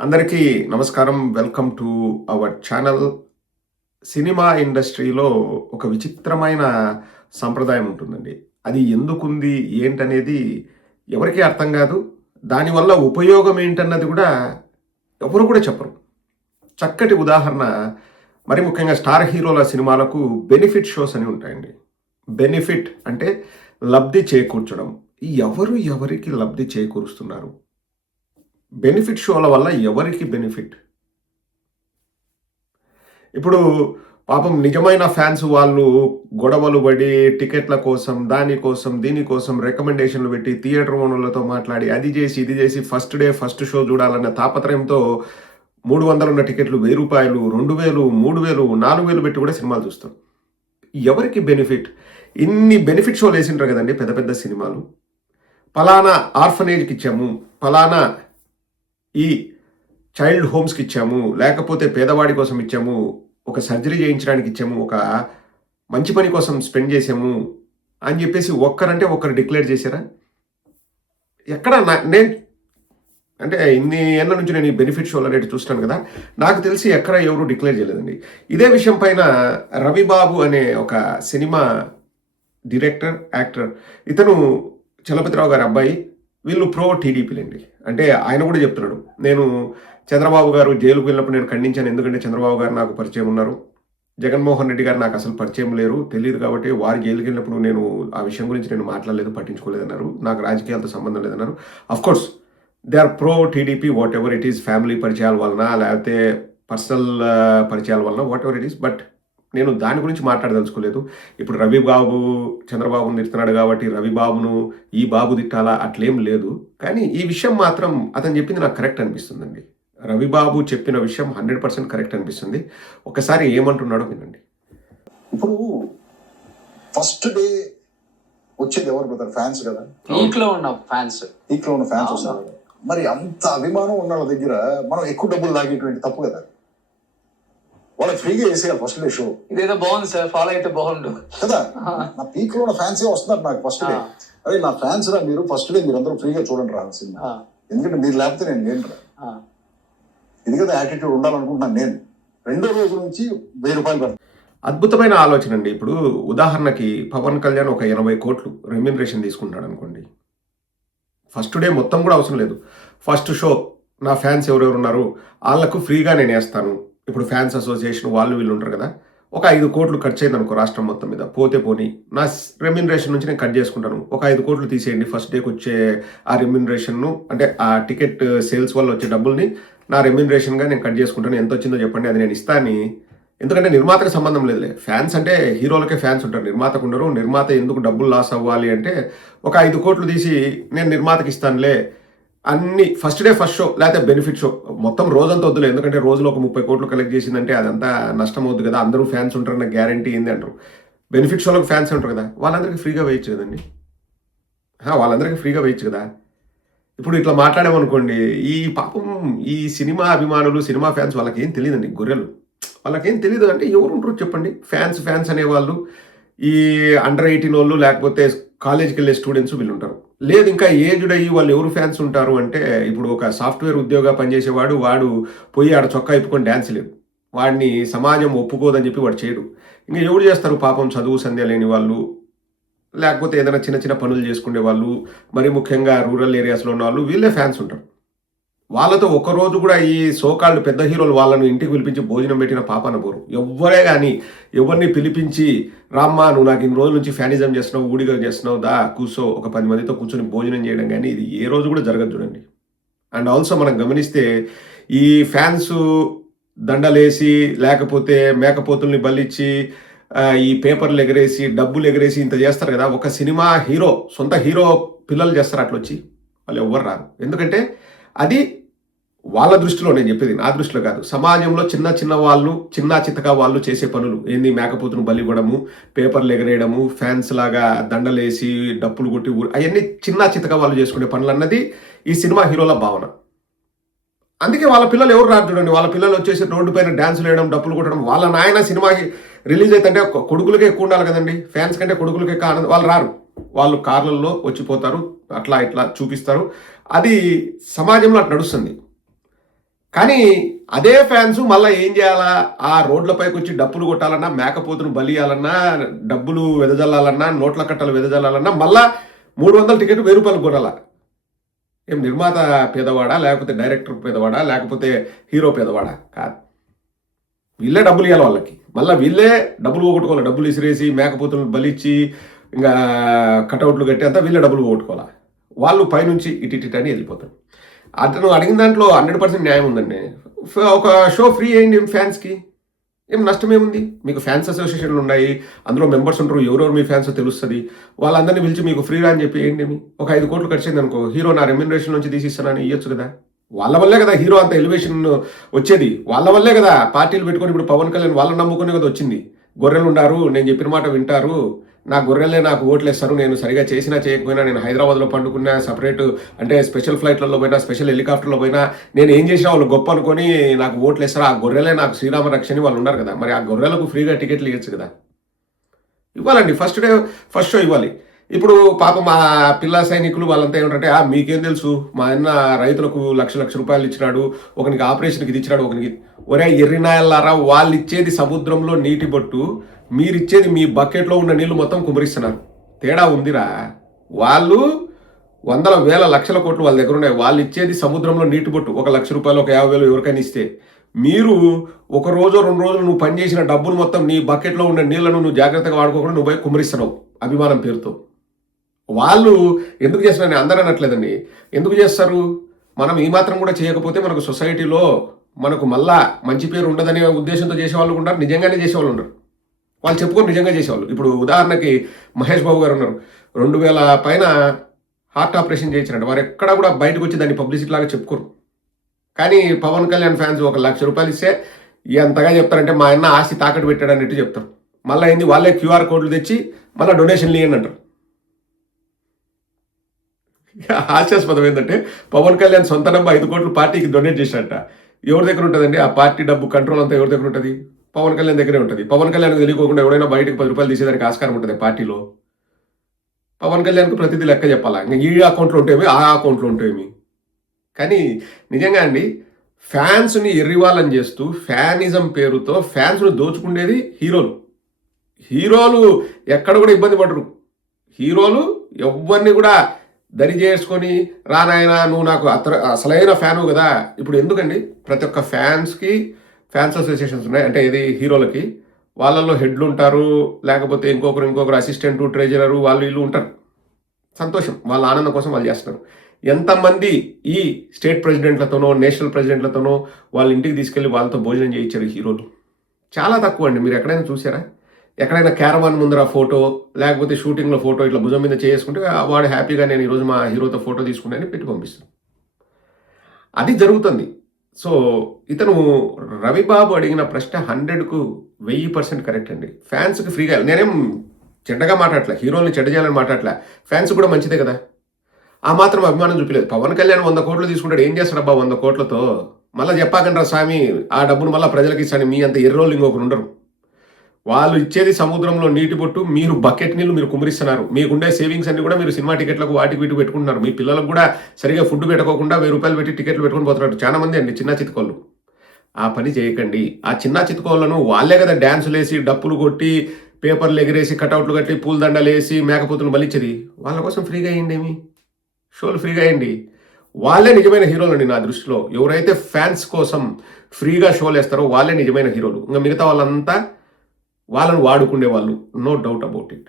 అందరికీ నమస్కారం. Welcome to our channel. Cinema ఇండస్ట్రీలో ఒక విచిత్రమైన సంప్రదాయం ఉంటుందండి. అది ఎందుకుంది, ఏంటనేది ఎవరికీ అర్థం కాదు. దానివల్ల ఉపయోగం ఏంటన్నది కూడా ఎవరు కూడా చెప్పరు. చక్కటి ఉదాహరణ, మరి ముఖ్యంగా స్టార్ హీరోల సినిమాలకు బెనిఫిట్ షోస్ అని ఉంటాయండి. బెనిఫిట్ అంటే లబ్ధి చేకూర్చడం. ఎవరికి లబ్ధి చేకూరుస్తున్నారు? బెనిఫిట్ షోల వల్ల ఎవరికి బెనిఫిట్? ఇప్పుడు పాపం నిజమైన ఫ్యాన్స్ వాళ్ళు గొడవలు పడి టికెట్ల కోసం, దానికోసం, దీనికోసం రికమెండేషన్లు పెట్టి థియేటర్ ఓనర్లతో మాట్లాడి అది చేసి, ఇది చేసి ఫస్ట్ డే ఫస్ట్ షో చూడాలన్న తాపత్రయంతో 300 ఉన్న టికెట్లు రూ. 1000, 2000, 3000, 4000 పెట్టి కూడా సినిమాలు చూస్తాం. ఎవరికి బెనిఫిట్? ఇన్ని బెనిఫిట్ షోలు వేసింటారు కదండి పెద్ద పెద్ద సినిమాలు. పలానా ఆర్ఫనేజ్కి ఇచ్చాము, పలానా ఈ చైల్డ్ హోమ్స్కి ఇచ్చాము, లేకపోతే పేదవాడి కోసం ఇచ్చాము, ఒక సర్జరీ చేయించడానికి ఇచ్చాము, ఒక మంచి పని కోసం స్పెండ్ చేసాము అని చెప్పేసి ఒక్కరంటే ఒక్కరు డిక్లేర్ చేశారా? ఎక్కడ నేను అంటే ఇన్ని ఏళ్ళ నుంచి నేను ఈ బెనిఫిట్ షోలు అనేవి చూస్తాను కదా, నాకు తెలిసి ఎక్కడ ఎవరు డిక్లేర్ చేయలేదండి. ఇదే విషయం పైన రవిబాబు అనే ఒక సినిమా డైరెక్టర్, యాక్టర్, ఇతను చలపతిరావు గారి అబ్బాయి. వీళ్ళు ప్రో టీడీపీలండి. అంటే ఆయన కూడా చెప్తున్నాడు, నేను చంద్రబాబు గారు జైలుకు వెళ్ళినప్పుడు నేను ఖండించాను, ఎందుకంటే చంద్రబాబు గారు నాకు పరిచయం ఉన్నారు, జగన్మోహన్ రెడ్డి గారు నాకు అసలు పరిచయం లేరు, తెలియదు, కాబట్టి వారు జైలుకి వెళ్ళినప్పుడు నేను ఆ విషయం గురించి నేను మాట్లాడలేదు, పట్టించుకోలేదన్నారు, నాకు రాజకీయాలతో సంబంధం లేదన్నారు. Of course they are pro TDP, whatever it is, family పరిచయాల వలన లేకపోతే పర్సనల్ పరిచయాల వలన, whatever it is. But నేను దాని గురించి మాట్లాడదలుచుకోలేదు. ఇప్పుడు రవిబాబు చంద్రబాబును తిడుతున్నాడు కాబట్టి రవిబాబును ఈ బాబు తిట్టాలా అట్లేం లేదు. కానీ ఈ విషయం మాత్రం అతను చెప్పింది నాకు కరెక్ట్ అనిపిస్తుందండి. రవిబాబు చెప్పిన విషయం 100% కరెక్ట్ అనిపిస్తుంది. ఒకసారి ఏమంటున్నాడో వినండి. ఇప్పుడు ఫస్ట్ డే వచ్చేది ఎవరు బ్రదర్? ఫ్యాన్స్ కదా. పీక్ లో ఉన్న ఫ్యాన్స్ వస్తారు. మరి అంత అభిమానం ఉన్న వాళ్ళ దగ్గర మనం ఎక్కువ డబ్బులు లాగేటువంటి తప్పు కదా. వాళ్ళకి ఫ్రీగా వేసేయాలి ఫస్ట్ డే షో. ఇదేదో బాగుంది సార్, ఫాలో అయితే బాగుండు కదా. నా పీక్ లో ఉన్న ఫ్యాన్సే వస్తున్నారు నాకు ఫస్ట్ డే. అదే నా ఫ్యాన్స్ రా, మీరు ఫస్ట్ డే మీరు అందరూ ఫ్రీగా చూడండి రా సినిమా, ఎందుకంటే మీరు లేకపోతే నేను లేనురా. ఇది కదా యాటిట్యూడ్ ఉండాలనుకుంటున్నాను నేను. రెండో రోజు నుంచి 1000 రూపాయలు పెడతాను. అద్భుతమైన ఆలోచన అండి. ఇప్పుడు ఉదాహరణకి పవన్ కళ్యాణ్ ఒక 80 కోట్లు రెమ్యూనరేషన్ తీసుకుంటాడు అనుకోండి. ఫస్ట్ డే మొత్తం కూడా అవసరం లేదు. ఫస్ట్ షో నా ఫ్యాన్స్ ఎవరెవరు ఉన్నారు వాళ్ళకు ఫ్రీగా నేను వేస్తాను. ఇప్పుడు ఫ్యాన్స్ అసోసియేషన్ వాళ్ళు వీళ్ళు ఉంటారు కదా, ఒక 5 కోట్లు ఖర్చు అయింది అనుకో రాష్ట్రం మొత్తం మీద, పోతే పోని నా రెమ్యూనరేషన్ నుంచి నేను కట్ చేసుకుంటాను. ఒక 5 కోట్లు తీసేయండి, ఫస్ట్ డేకి వచ్చే ఆ రెమ్యూనరేషన్ను, అంటే ఆ టికెట్ సేల్స్ వల్ల వచ్చే డబ్బుల్ని నా రెమ్యూనరేషన్గా నేను కట్ చేసుకుంటాను. ఎంత వచ్చిందో చెప్పండి, అది నేను ఇస్తాను. ఎందుకంటే నిర్మాతకు సంబంధం లేదులే. ఫ్యాన్స్ అంటే హీరోలకే ఫ్యాన్స్ ఉంటారు, నిర్మాతకు ఉండరు. నిర్మాత ఎందుకు డబ్బులు లాస్ అవ్వాలి అంటే ఒక 5 కోట్లు తీసి నేను నిర్మాతకి ఇస్తానులే అన్ని ఫస్ట్ డే ఫస్ట్ షో, లేకపోతే బెనిఫిట్ షో మొత్తం రోజంతా వద్దులే, ఎందుకంటే రోజులో ఒక 30 కోట్లు కలెక్ట్ చేసిందంటే అదంతా నష్టం అవుద్ది కదా, అందరూ ఫ్యాన్స్ ఉంటారన్న గ్యారంటీ ఏంది అంటారు. బెనిఫిట్ షోలకు ఫ్యాన్స్ ఉంటారు కదా, వాళ్ళందరికీ ఫ్రీగా వేయచ్చు కదండి. వాళ్ళందరికీ ఫ్రీగా వేయచ్చు కదా. ఇప్పుడు ఇట్లా మాట్లాడామనుకోండి, ఈ పాపం ఈ సినిమా అభిమానులు, సినిమా ఫ్యాన్స్ వాళ్ళకి ఏం తెలియదండి, గొర్రెలు. వాళ్ళకేం తెలియదు. అంటే ఎవరు ఉంటారు చెప్పండి? ఫ్యాన్స్ అనేవాళ్ళు ఈ అండర్ 18 వాళ్ళు, లేకపోతే కాలేజీకి వెళ్ళే స్టూడెంట్స్ వీళ్ళు ఉంటారు. లేదు ఇంకా ఏజ్డ్ అయ్యి వాళ్ళు ఎవరు ఫ్యాన్స్ ఉంటారు అంటే, ఇప్పుడు ఒక సాఫ్ట్వేర్ ఉద్యోగ పనిచేసేవాడు, వాడు పోయి ఆడ చొక్కా ఇప్పుకొని డ్యాన్స్ లేదు, వాడిని సమాజం ఒప్పుకోదని చెప్పి వాడు చేయడు. ఇంకా ఎవరు చేస్తారు పాపం? చదువు సంధ్య లేని వాళ్ళు, లేకపోతే ఏదైనా చిన్న చిన్న పనులు చేసుకునే వాళ్ళు, మరి ముఖ్యంగా రూరల్ ఏరియాస్లో ఉన్న వాళ్ళు, వీళ్ళే ఫ్యాన్స్ ఉంటారు. వాళ్ళతో ఒక్కరోజు కూడా ఈ సోకాళ్ళు పెద్ద హీరోలు వాళ్ళను ఇంటికి పిలిపించి భోజనం పెట్టిన పాపన పోరు. ఎవ్వరే కానీ ఎవరిని పిలిపించి రామ్మా నువ్వు నాకు ఇన్ని రోజుల నుంచి ఫ్యానిజం చేస్తున్నావు, ఊడిగా చేస్తున్నావు, దా కూర్చో ఒక 10 మందితో కూర్చొని భోజనం చేయడం కానీ ఇది ఏ రోజు కూడా జరగదు చూడండి. అండ్ ఆల్సో మనం గమనిస్తే ఈ ఫ్యాన్స్ దండలేసి, లేకపోతే మేకపోతుల్ని బలిచ్చి, ఈ పేపర్లు ఎగరేసి, డబ్బులు ఎగరేసి ఇంత చేస్తారు కదా. ఒక సినిమా హీరో, సొంత హీరో పిల్లలు చేస్తారు అట్లా వచ్చి, వాళ్ళు ఎవ్వరు రారు. ఎందుకంటే అది వాళ్ళ దృష్టిలో, నేను చెప్పేది నా దృష్టిలో కాదు, సమాజంలో చిన్న వాళ్ళు, చితకా వాళ్ళు చేసే పనులు ఏంది? మేకపోతును బలి ఇవ్వడము, పేపర్లు ఎగరేయడము, ఫ్యాన్స్ లాగా దండలేసి డప్పులు కొట్టి అవన్నీ చితకా వాళ్ళు చేసుకునే పనులు అన్నది ఈ సినిమా హీరోల భావన. అందుకే వాళ్ళ పిల్లలు ఎవరు రారు చూడండి. వాళ్ళ పిల్లలు వచ్చేసి రోడ్డు పైన డ్యాన్సులు వేయడం, డప్పులు కొట్టడం. వాళ్ళ నాయన సినిమా రిలీజ్ అయితే కొడుకులకే ఎక్కువ ఉండాలి కదండి, ఫ్యాన్స్ కంటే కొడుకులకే ఎక్కువ ఆనందం. వాళ్ళు రారు, వాళ్ళు కార్లలో వచ్చిపోతారు, అట్లా ఇట్లా చూపిస్తారు. అది సమాజంలో అట్లా నడుస్తుంది. కానీ అదే ఫ్యాన్స్ మళ్ళీ ఏం చేయాలా, ఆ రోడ్లపైకి వచ్చి డప్పులు కొట్టాలన్నా, మేకపోతును బలియాలన్నా, డబ్బులు వెదజల్లాలన్నా, నోట్ల కట్టలు వెదజల్లాలన్నా మళ్ళా 300 టికెట్ 1000 రూపాయలు కొనాలా. ఏం నిర్మాత పేదవాడా, లేకపోతే డైరెక్టర్ పేదవాడా, లేకపోతే హీరో పేదవాడా? కాదు. వీళ్ళే డబ్బులు ఇవ్వాలి వాళ్ళకి. మళ్ళీ వీళ్ళే డబ్బులు పోగొట్టుకోవాలి. డబ్బులు ఇసిరేసి మేకపోతులను బలిచ్చి ఇంకా కటౌట్లు కట్టి అంతా వీళ్ళే డబ్బులు పోగొట్టుకోవాలి. వాళ్ళు పైనుంచి ఇటు అని వెళ్ళిపోతారు. అతను అడిగిన దాంట్లో 100% న్యాయం ఉందండి. ఒక షో ఫ్రీ అయ్యింది ఫ్యాన్స్కి, ఏం నష్టం ఏముంది? మీకు ఫ్యాన్స్ అసోసియేషన్లు ఉన్నాయి, అందులో మెంబర్స్ ఉంటారు, ఎవరెవరు మీ ఫ్యాన్స్ తెలుస్తుంది. వాళ్ళందరినీ పిలిచి మీకు ఫ్రీగా అని చెప్పి ఏంటి, ఒక 5 కోట్లు ఖర్చయింది అనుకో, హీరో నా రెమ్యూనరేషన్ నుంచి తీసిస్తానని ఇవ్వచ్చు కదా. వాళ్ళ వల్లే కదా హీరో అంత ఎలివేషన్ వచ్చేది. వాళ్ళ వల్లే కదా పార్టీలు పెట్టుకొని ఇప్పుడు పవన్ కళ్యాణ్ వాళ్ళని నమ్ముకునే కదా వచ్చింది. గొర్రెలు ఉన్నారు, నేను చెప్పిన మాట వింటారు, నా గొర్రెలే నాకు ఓట్లు వేస్తారు, నేను సరిగా చేసినా చేయకపోయినా, నేను హైదరాబాద్లో పండుకున్నా, సపరేట్ అంటే స్పెషల్ ఫ్లైట్లలో పోయినా, స్పెషల్ హెలికాప్టర్లో పోయినా, నేను ఏం చేసినా వాళ్ళు గొప్ప అనుకొని నాకు ఓట్లు వేస్తారు, ఆ గొర్రెలే నాకు శ్రీరామ రక్షని వాళ్ళు ఉన్నారు కదా. మరి ఆ గొర్రెలకు ఫ్రీగా టికెట్లు ఇవ్వచ్చు కదా. ఇవ్వాలండి, ఫస్ట్ షో ఇవ్వాలి. ఇప్పుడు పాప మా పిల్ల సైనికులు వాళ్ళంతా ఏమంటే, మీకేం తెలుసు, మా అన్న రైతులకు లక్ష రూపాయలు ఇచ్చినాడు, ఒకనికి ఆపరేషన్కి ఇది ఇచ్చినాడు, ఒకనికి. ఒరే ఎర్రినాయల్లారా, వాళ్ళు ఇచ్చేది సముద్రంలో నీటి బొట్టు, మీరిచ్చేది మీ బకెట్లో ఉన్న నీళ్లు మొత్తం కుమరిస్తున్నారు. తేడా ఉందిరా. వాళ్ళు 100,000 లక్షల కోట్లు వాళ్ళ దగ్గర ఉన్నాయి. వాళ్ళు ఇచ్చేది సముద్రంలో నీటి బొట్టు, 1 లక్ష రూపాయలు, 50,000 ఎవరికైనా ఇస్తే. మీరు ఒక రోజు 2 రోజులు నువ్వు పనిచేసిన డబ్బును మొత్తం నీ బకెట్లో ఉన్న నీళ్లను నువ్వు జాగ్రత్తగా వాడుకోకుండా నువ్వు పోయి కుమరిస్తున్నావు అభిమానం పేరుతో. వాళ్ళు ఎందుకు చేస్తున్నారు, నేను అందరూ అనట్లేదండి, ఎందుకు చేస్తారు? మనం ఈ మాత్రం కూడా చేయకపోతే మనకు సొసైటీలో మనకు మళ్ళా మంచి పేరు ఉండదనే ఉద్దేశంతో చేసేవాళ్ళు ఉంటారు, నిజంగానే చేసేవాళ్ళు ఉండరు. వాళ్ళు చెప్పుకొని నిజంగా చేసేవాళ్ళు. ఇప్పుడు ఉదాహరణకి మహేష్ బాబు గారు ఉన్నారు, 2000 పైన హార్ట్ ఆపరేషన్ చేయించినట్టు, వారు ఎక్కడ కూడా బయటకు వచ్చి దాన్ని పబ్లిసిటీ లాగా చెప్పుకోరు. కానీ పవన్ కళ్యాణ్ ఫ్యాన్స్ 1 లక్ష రూపాయలు ఇస్తే ఎంతగా చెప్తారంటే, మా అన్న ఆస్తి తాకట్టు పెట్టాడు అన్నట్టు చెప్తారు. మళ్ళీ ఏంది, వాళ్ళే QR కోడ్లు తెచ్చి మళ్ళీ డొనేషన్లు ఇవ్వండి అంటారు. హాస్యాస్పదం ఏంటంటే, పవన్ కళ్యాణ్ సొంత డబ్బు 5 కోట్లు పార్టీకి డొనేట్ చేసినట్ట. ఎవరి దగ్గర ఉంటుందండి ఆ పార్టీ డబ్బు? కంట్రోల్ అంతా ఎవరి దగ్గర ఉంటుంది? పవన్ కళ్యాణ్ దగ్గరే ఉంటుంది. పవన్ కళ్యాణ్ తెలియకోకుండా ఎవరైనా బయటకు 10 రూపాయలు తీసేదానికి ఆస్కారం ఉంటుంది పార్టీలో? పవన్ కళ్యాణ్కి ప్రతిదీ లెక్క చెప్పాలా, ఇంకా ఈ అకౌంట్లో ఉంటేమి, ఆ అకౌంట్లో ఉంటేమి. కానీ నిజంగా అండి, ఫ్యాన్స్ని ఎర్రివాళ్ళని చేస్తూ ఫ్యానిజం పేరుతో ఫ్యాన్స్ను దోచుకునేది హీరోలు. హీరోలు ఎక్కడ కూడా ఇబ్బంది పడరు. హీరోలు ఎవరిని కూడా దరి చేసుకొని, రానాయన నువ్వు నాకు అసలైన ఫ్యాను కదా. ఇప్పుడు ఎందుకండి ప్రతి ఒక్క ఫ్యాన్స్కి ఫ్యాన్స్ అసోసియేషన్స్ ఉన్నాయి, అంటే ఇది హీరోలకి. వాళ్ళల్లో హెడ్లు ఉంటారు, లేకపోతే ఇంకొకరు అసిస్టెంట్, ట్రెజరరు, వాళ్ళు వీళ్ళు ఉంటారు. సంతోషం, వాళ్ళ ఆనందం కోసం వాళ్ళు చేస్తున్నారు. ఎంతమంది ఈ స్టేట్ ప్రెసిడెంట్లతోనో, నేషనల్ ప్రెసిడెంట్లతోనో వాళ్ళ ఇంటికి తీసుకెళ్ళి వాళ్ళతో భోజనం చేయించారు హీరోలు? చాలా తక్కువ అండి. మీరు ఎక్కడైనా చూసారా? ఎక్కడైనా క్యారవాన్ ముందర ఫోటో, లేకపోతే షూటింగ్లో ఫోటో ఇట్లా భుజం మీద చేసుకుంటే వాడు హ్యాపీగా నేను ఈరోజు మా హీరోతో ఫోటో తీసుకున్నానని పెట్టి పంపిస్తాను. అది జరుగుతుంది. సో ఇతను రవిబాబు అడిగిన ప్రశ్న 100కు 1000% కరెక్ట్ అండి. ఫ్యాన్స్కి ఫ్రీగా, నేనేం చెడ్డగా మాట్లాడలే, హీరోల్ని చెడ్డ చేయాలని మాట్లాడలే, ఫ్యాన్స్ కూడా మంచిదే కదా. ఆ మాత్రం అభిమానం చూపలేదు. పవన్ కళ్యాణ్ 100 కోట్లు తీసుకుంటాడు, ఏం చేస్తాడు అబ్బా 100 కోట్లతో? మళ్ళీ చెప్పాకండి రా స్వామి, ఆ డబ్బును మళ్ళీ ప్రజలకు ఇస్తాను. మీ అంత ఎర్రోళ్ళు ఇంకొకరు ఉండరు. వాళ్ళు ఇచ్చేది సముద్రంలో నీటి బొట్టు, మీరు బకెట్ నీళ్ళు మీరు కుమరిస్తున్నారు. మీకుండే సేవింగ్స్ అన్ని కూడా మీరు సినిమా టికెట్లకు వాటికి వీటికి పెట్టుకుంటున్నారు. మీ పిల్లలకు కూడా సరిగా ఫుడ్ పెట్టుకోకుండా 1000 రూపాయలు పెట్టి టికెట్లు పెట్టుకుని పోతున్నారు చాలా మంది అండి, చిన్న చిత్కోళ్ళు. ఆ పని చేయకండి. ఆ చిన్న చిత్కోళ్ళను వాళ్ళే కదా డ్యాన్సులు వేసి, డప్పులు కొట్టి, పేపర్లు ఎగిరేసి, కటౌట్లు కట్టి, పూలదండలు వేసి, మేకపోతులు బలిచ్చేది. వాళ్ళ కోసం ఫ్రీగా అయ్యండి, ఏమి షోలు ఫ్రీగా అయ్యండి. వాళ్ళే నిజమైన హీరోలు అండి నా దృష్టిలో. ఎవరైతే ఫ్యాన్స్ కోసం ఫ్రీగా షోలు వేస్తారో వాళ్ళే నిజమైన హీరోలు. ఇంకా మిగతా వాళ్ళంతా వాళ్ళను వాడుకునే వాళ్ళు, నో డౌట్ అబౌట్ ఇట్.